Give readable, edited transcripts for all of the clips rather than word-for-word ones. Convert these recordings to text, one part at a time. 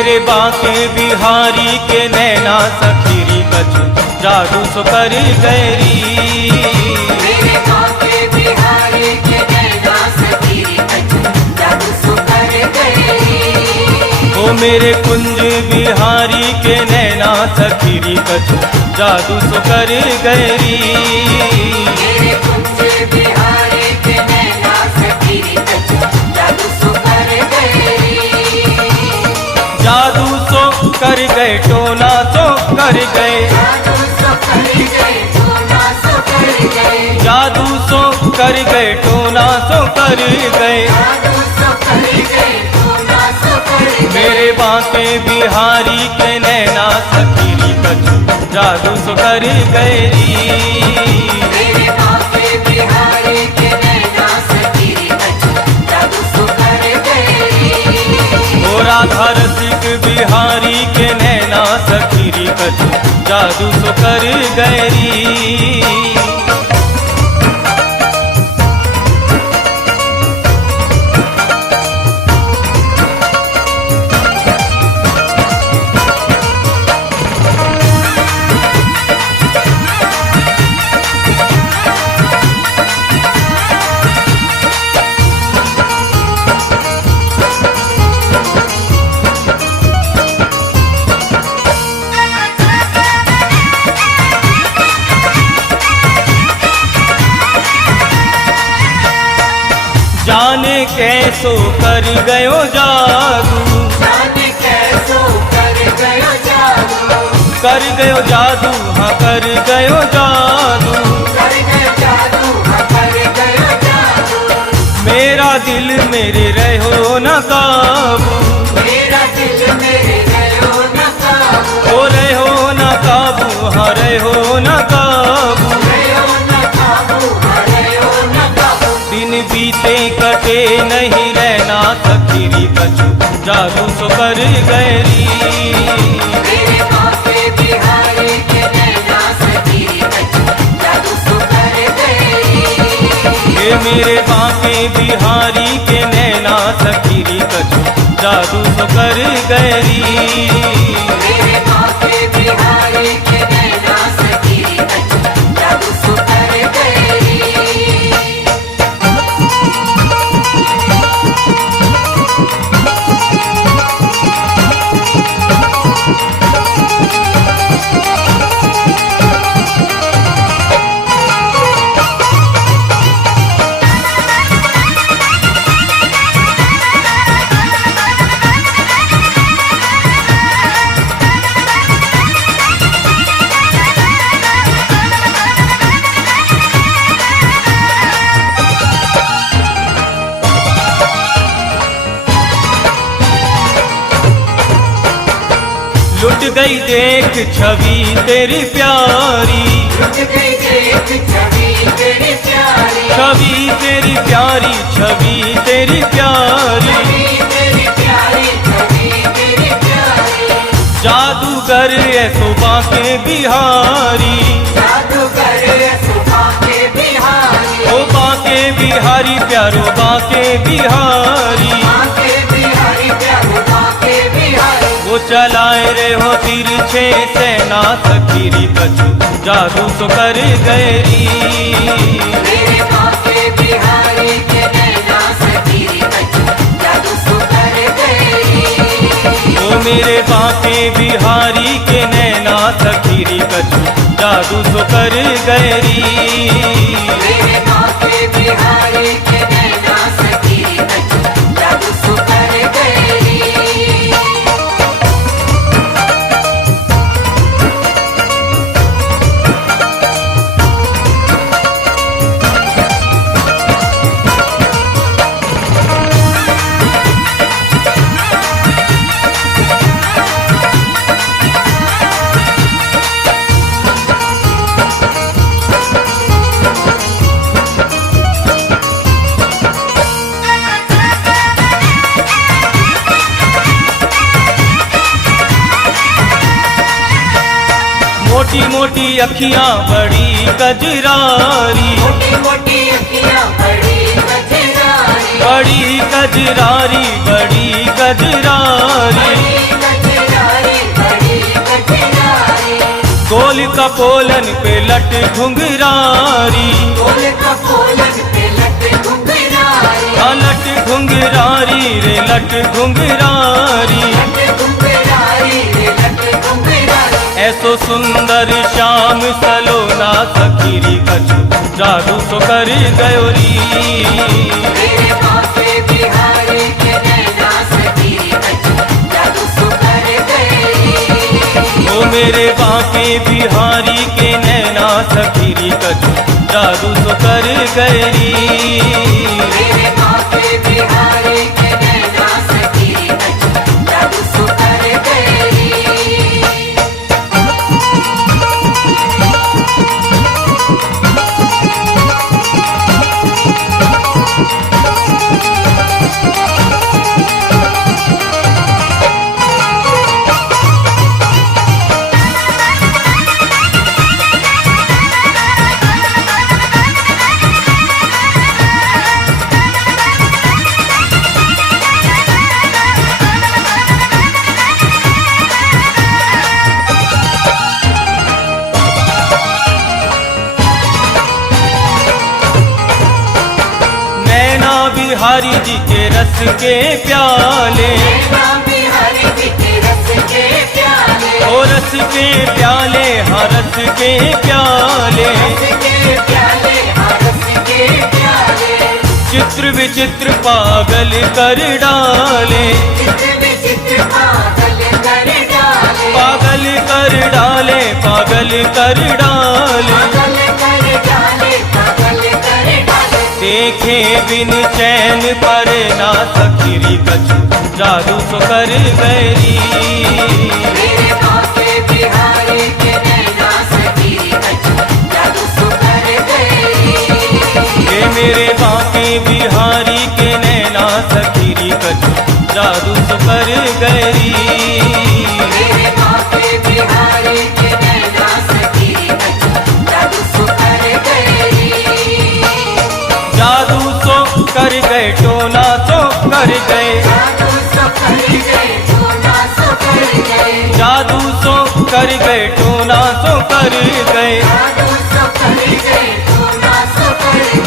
मेरे बांके बिहारी के नैना सखीरी कछु जादू सो कर गैरी। मेरे बांके बिहारी के नैना सखीरी कछु जादू सो कर गैरी। ओ मेरे कुंज बिहारी के नैना सखीरी कछु जादू सो कर गैरी। मेरे कुंज बिहारी के नैना सखीरी कछु जादू सो कर गैरी। जादू सो कर गए टोना सो कर गए। जादू सो कर गए टोना सो कर गए। जादू सो कर गए टोना सो कर गए। जादू सो कर गए टोना सो कर गए। मेरे बांके बिहारी के नैना सखीरी कछु जादू सो कर गैरी। मेरे बांके बिहारी के नैना सखीरी कछु जादू सो कर गैरी। ओ राधा रसिक बिहारी के नैना सखीरी कछु जादू सो कर गैरी। जाने कैसो कर गयो जादू। जाने कैसो कर गयो जादू। कर गयो जादू हाँ कर गयो जादू। कर गयो जादू हाँ कर गयो जादू। मेरा दिल मेरे रहो न काबू। मेरा दिल मेरे रहो न काबू। ओ रहो न काबू हाँ रहो न काबू। रहो न काबू हाँ रहो न काबू। दिन बीते कटे नहीं रहना सखीरी कछु जादू सो कर गैरी। मेरे बांके बिहारी के नैना सखीरी कछु जादू सो कर गैरी। ये मेरे बांके बिहारी के नैना सखीरी कछु जादू सो कर गैरी। मेरे बांके बिहारी के नैना सखीरी कछु जादू सो कर गैरी। लुट गई देख छवि तेरी प्यारी। लुट गई देख छवि तेरी प्यारी। छवि तेरी प्यारी छवि तेरी प्यारी। छवि तेरी प्यारी छवि तेरी प्यारी। जादूगर ऐसो बांके बिहारी। जादूगर सुबह के बिहारी। ओ बांके बिहारी प्यारो बांके बिहारी। बांके बिहारी प्यारो बांके बिहारी। वो चलाए रे हो तिरछे सेना सखीरी कछु जादू सो कर गैरी। मेरे बांके बिहारी के नैना सखीरी कछु जादू सो कर गैरी। ओ मेरे बांके बिहारी के नैना सखीरी कछु जादू सो कर गैरी। मेरे बांके बिहारी के नैना सखीरी कछु जादू सो कर गैरी। मोटी मोटी अखियां बड़ी गजरारी। मोटी मोटी अखियां बड़ी गजरारी। बड़ी कजरारी बड़ी कजरारी, गोल कपोलन पे लट घुंघरारी, लट घुंघरारी रे लट घुंघरारी। ऐसो सुंदर श्याम सलोना सखीरी कछु जादू सो कर गयोरी। ओ मेरे बांके बिहारी के नैना सखीरी कछु जादू सो कर गयरी। बिहारी जी के रस के प्याले, ओ रस के प्याले, हाँ रस के प्याले। चित्र विचित्र पागल कर डाले, पागल कर डाले, पागल कर डाले। देखे बिन चैन पर ना सखीरी कछु जादू सो कर गयरी। ये मेरे बांके बिहारी के नैना सखीरी कछु जादू सो कर गयरी। जादू सो कर गए टोना सो कर गए, जादू सो कर गए टोना सो कर गए।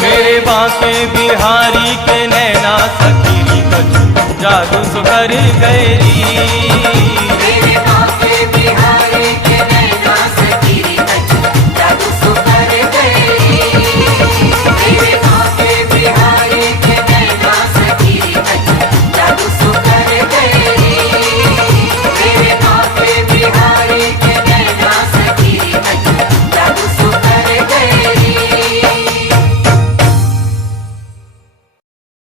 मेरे बांके बिहारी के नैना सखीरी कछु जादू सो कर गयरी।